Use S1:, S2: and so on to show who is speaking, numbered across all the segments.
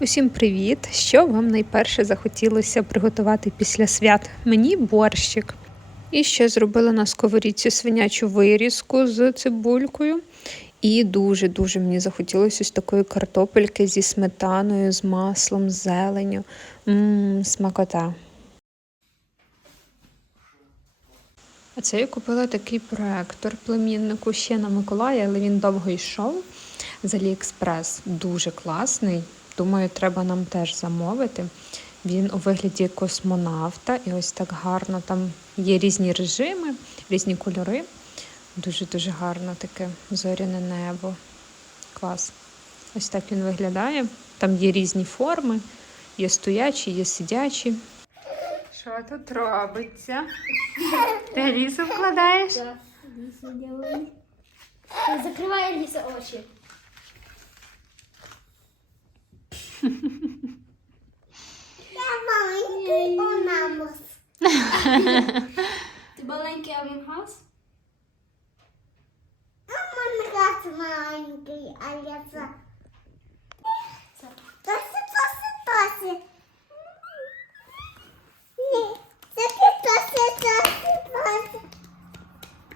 S1: Усім привіт! Що вам найперше захотілося приготувати після свят? Мені борщик. І ще зробила на сковорідці свинячу вирізку з цибулькою. І дуже-дуже мені захотілося ось такої картопельки зі сметаною, з маслом, з зеленю. Мм, смакота. А це я купила такий проектор племіннику ще на Миколая, але він довго йшов з Аліекспрес. Дуже класний. Думаю, треба нам теж замовити. Він у вигляді космонавта, і ось так гарно. Там є різні режими, різні кольори. Дуже-дуже гарно таке зоряне небо. Клас. Ось так він виглядає. Там є різні форми, є стоячі, є сидячі. Що тут робиться? Ти лісу вкладаєш?
S2: Да, Лиса делает. Закрывай Лиса очи.
S3: маленький Онамус.
S2: Ты маленький Амонхас?
S3: Амон маленький, а я за. Тоси, тоси, тоси. Ні, таки тоси, тоси, тоси.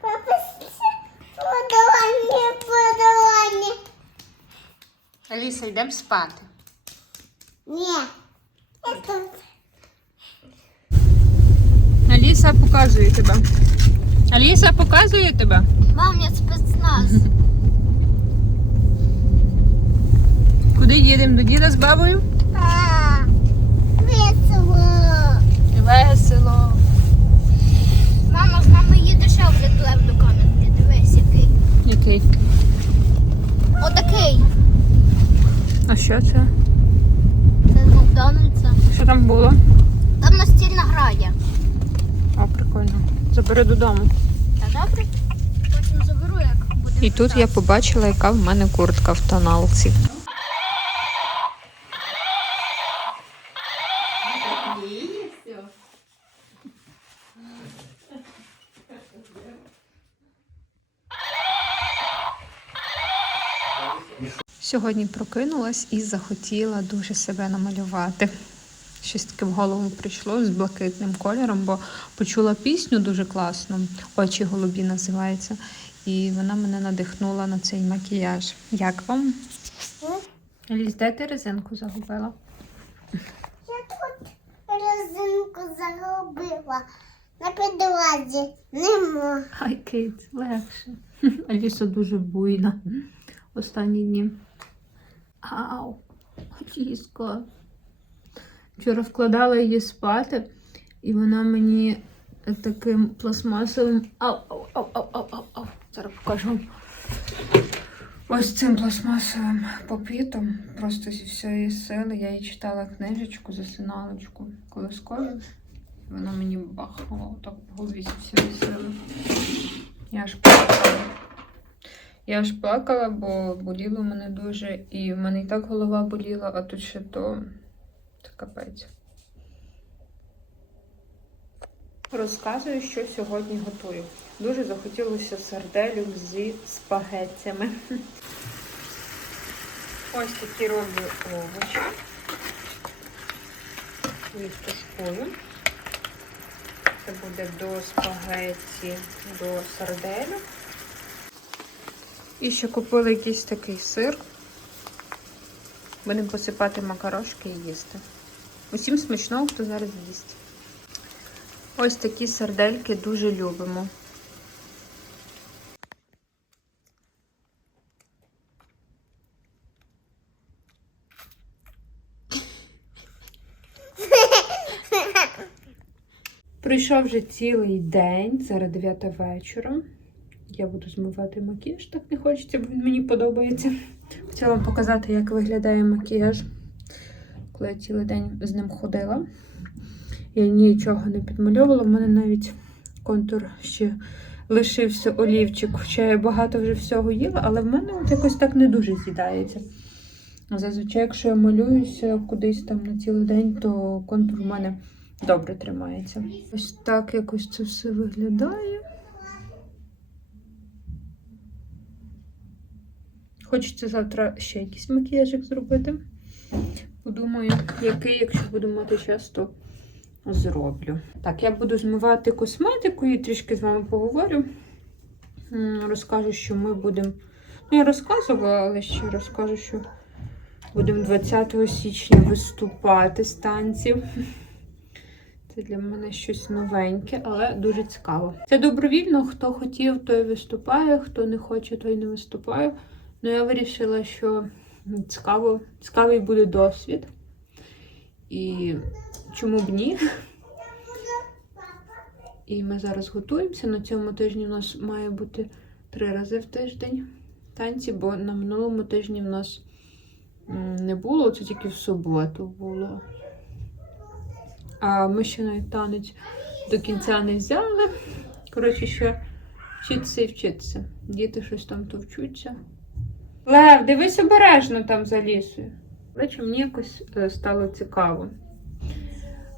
S3: Папусі, подолоні, подолоні.
S1: Аліса, йдемо спати.
S3: Ні.
S1: Аліса показує тебе. Аліса показує тебе.
S2: Мам, я спецназ.
S1: Куди їдемо до діда з бабою?
S3: А, весело.
S1: Весело.
S2: Мама, з нами їде ще один до кам'янки. Дивись, який.
S1: Який?
S2: Отакий.
S1: А що це?
S2: Макдональдса.
S1: Що там було?
S2: Там настільна гра є.
S1: О, прикольно. Заберу додому.
S2: Та добре? Потім заберу, як буде.
S1: І тут я побачила, яка в мене куртка в тоналці. Сьогодні прокинулась і захотіла дуже себе намалювати. Щось таке в голову прийшло з блакитним кольором, бо почула пісню дуже класну, очі голубі називається. І вона мене надихнула на цей макіяж. Як вам? Ліз, де ти резинку загубила?
S3: Я тут резинку загубила. На підлозі нема.
S1: Ай, Кейт, легше. Аліса дуже буйна останні дні. Ау, Аліска. Вчора вкладала її спати, і вона мені таким пластмасовим. Ау, ау, ау, ау, ау, ау, ау. Зараз покажу. Ось цим пластмасовим попітом, просто зі всієї сили. Я їй читала книжечку, засиналочку колискові. Вона мені бахнула отак по голові зі всієї сили. Я аж плакала. Я аж плакала, бо боліло мене дуже, і в мене і так голова боліла, а тут ще то це капець. Розказую, що сьогодні готую. Дуже захотілося сарделю зі спагеттями. Ось такі роблю овочі. Їх тушкую. Це буде до спагетті, до сарделю. І ще купили якийсь такий сир. Будемо посипати макарошки і їсти. Усім смачного, хто зараз їсть. Ось такі сардельки дуже любимо. Прийшов вже цілий день, зараз 9 вечора. Я буду змивати макіяж, так не хочеться, бо він мені подобається. Хотіла вам показати, як виглядає макіяж, коли я цілий день з ним ходила. Я нічого не підмальовувала, в мене навіть контур ще лишився олівчик, хоча я багато вже всього їла, але в мене от якось так не дуже з'їдається. Зазвичай, якщо я малююся кудись там на цілий день, то контур в мене добре тримається. Ось так якось це все виглядає. Хочеться завтра ще якийсь макіяжик зробити. Буду Думаю, який, якщо буду мати час, то зроблю. Так, я буду змивати косметику і трішки з вами поговорю. Розкажу, що ми будемо. Ну, я розказувала, але ще розкажу, що будемо 20 січня виступати з танців. Це для мене щось новеньке, але дуже цікаво. Це добровільно, хто хотів, той виступає, хто не хоче, той не виступає. Ну, я вирішила, що цікаво, цікавий буде досвід. І чому б ні? І ми зараз готуємося. На цьому тижні у нас має бути три рази в тиждень танці, бо на минулому тижні в нас не було, це тільки в суботу було. А ми ще навіть танець до кінця не взяли. Коротше, ще вчитися і вчитися. Діти щось там то вчуться. Лев, дивись обережно там за лісою. Речі, мені якось е, стало цікаво.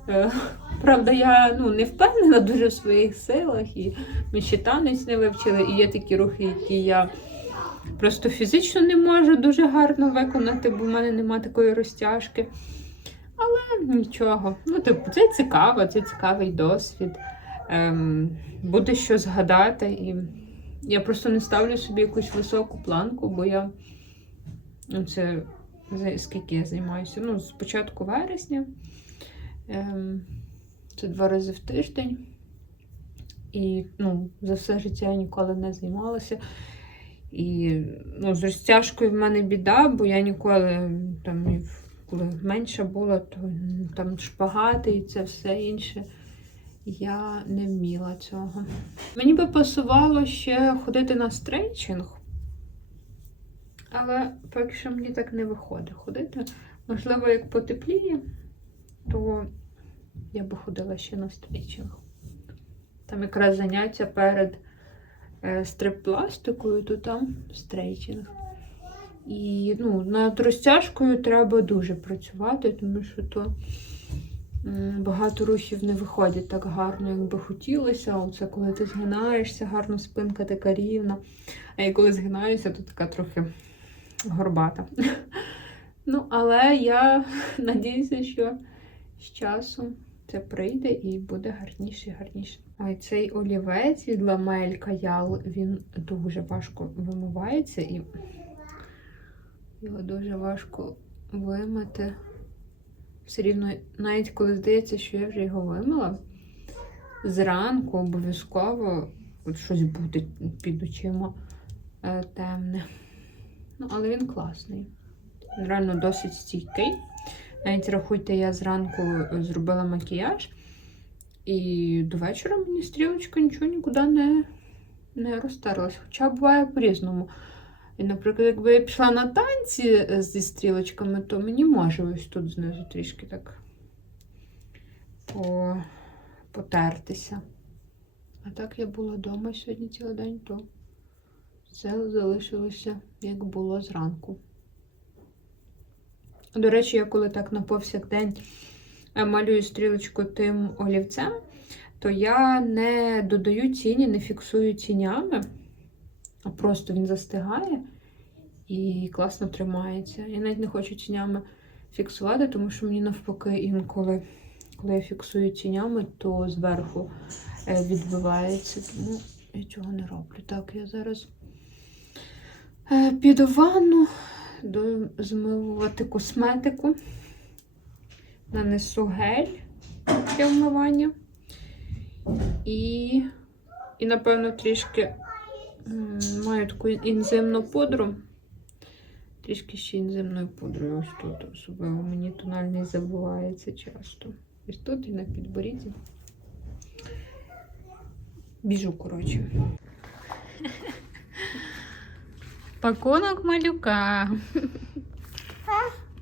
S1: Е, Правда, я ну, не впевнена дуже в своїх силах, і ми ще танець не вивчили, і є такі рухи, які я просто фізично не можу дуже гарно виконати, бо в мене немає такої розтяжки. Але нічого. Ну, типу, це цікаво, це цікавий досвід. Ем, буде що згадати. І я просто не ставлю собі якусь високу планку, бо я ну, це скільки я займаюся? Ну, з початку вересня. Ем, це два рази в тиждень. І ну, за все життя я ніколи не займалася. І ну, з розтяжкою в мене біда, бо я ніколи там, коли менша була, то там шпагати і це все інше. Я не вміла цього. Мені би пасувало ще ходити на стрейчинг, але поки що мені так не виходить ходити. Можливо, як потепліє, то я би ходила ще на стрейчинг. Там якраз заняття перед е, стрип-пластикою, то там стрейчинг. І ну, над розтяжкою треба дуже працювати, тому що то багато рухів не виходять так гарно, як би хотілося. Оце коли ти згинаєшся, гарно спинка така рівна. А я коли згинаюся, то така трохи горбата. Ну, але я надіюся, що з часом це прийде і буде гарніше і гарніше. А цей олівець від Ламель Каял, він дуже важко вимивається і його дуже важко вимити. Все рівно, навіть коли здається, що я вже його вимила, зранку обов'язково от щось буде під очима е, темне. Ну, але він класний. Він реально досить стійкий. Навіть рахуйте, я зранку зробила макіяж, і до вечора мені стрілочка нічого нікуди не, не розтерлась. Хоча буває по-різному. І, наприклад, якби я пішла на танці е, зі стрілочками, то мені може ось тут знизу трішки так по... потертися. А так я була вдома сьогодні цілий день, то все залишилося, як було зранку. До речі, я коли так на повсякдень е, малюю стрілочку тим олівцем, то я не додаю тіні, не фіксую тінями, а просто він застигає і класно тримається. Я навіть не хочу тінями фіксувати, тому що мені навпаки інколи, коли я фіксую тінями, то зверху е, відбивається. Тому я цього не роблю. Так, я зараз е, піду в ванну, змивувати косметику. Нанесу гель для вмивання. І, і напевно, трішки маю таку інзимну пудру. Трішки ще інзимною пудрою ось тут. Особливо мені тональний забувається часто. Ось тут і на підборідді. Біжу, коротше. Пакунок малюка.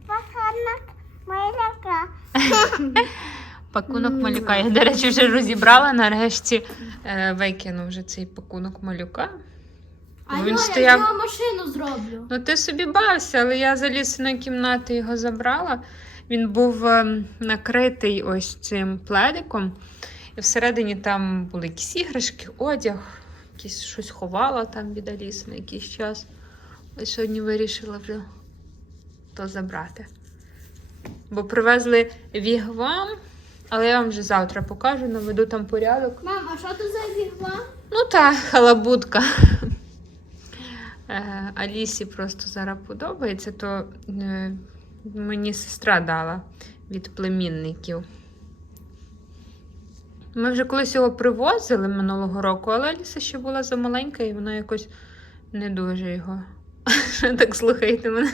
S3: Паханок маляка.
S1: Пакунок малюка. Я, до речі, вже розібрала нарешті. Е, викину вже цей пакунок малюка.
S2: А
S1: Він
S2: я,
S1: стояв-
S2: я з нього машину зроблю.
S1: Ну, ти собі бався, але я за лісної кімнати його забрала. Він був ем, накритий ось цим пледиком. І всередині там були якісь іграшки, одяг, якісь щось ховала там від Аліси на якийсь час. Ось сьогодні вирішила вже то забрати. Бо привезли вігвам, але я вам вже завтра покажу, наведу там порядок.
S2: Мам, а що тут за вігва?
S1: Ну та, халабудка. Е, Алісі просто зараз подобається, то е, мені сестра дала від племінників. Ми вже колись його привозили минулого року, але Аліса ще була замаленька і вона якось не дуже його. Так слухайте мене.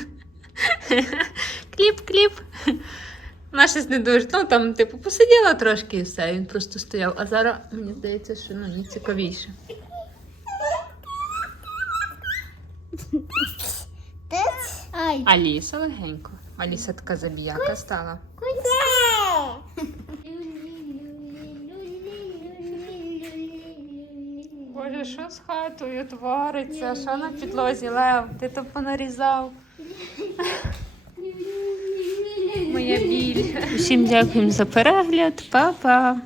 S1: Кліп, кліп. Вона щось не дуже. Ну там, типу, посиділа трошки і все. Він просто стояв. А зараз мені здається, що ну, не цікавіше.
S2: Ай.
S1: Аліса легенько. Аліса така забіяка стала. Боже, що з хатою твориться? Що на підлозі, Лев? Ти то понарізав. Усім дякуємо за перегляд. Па-па.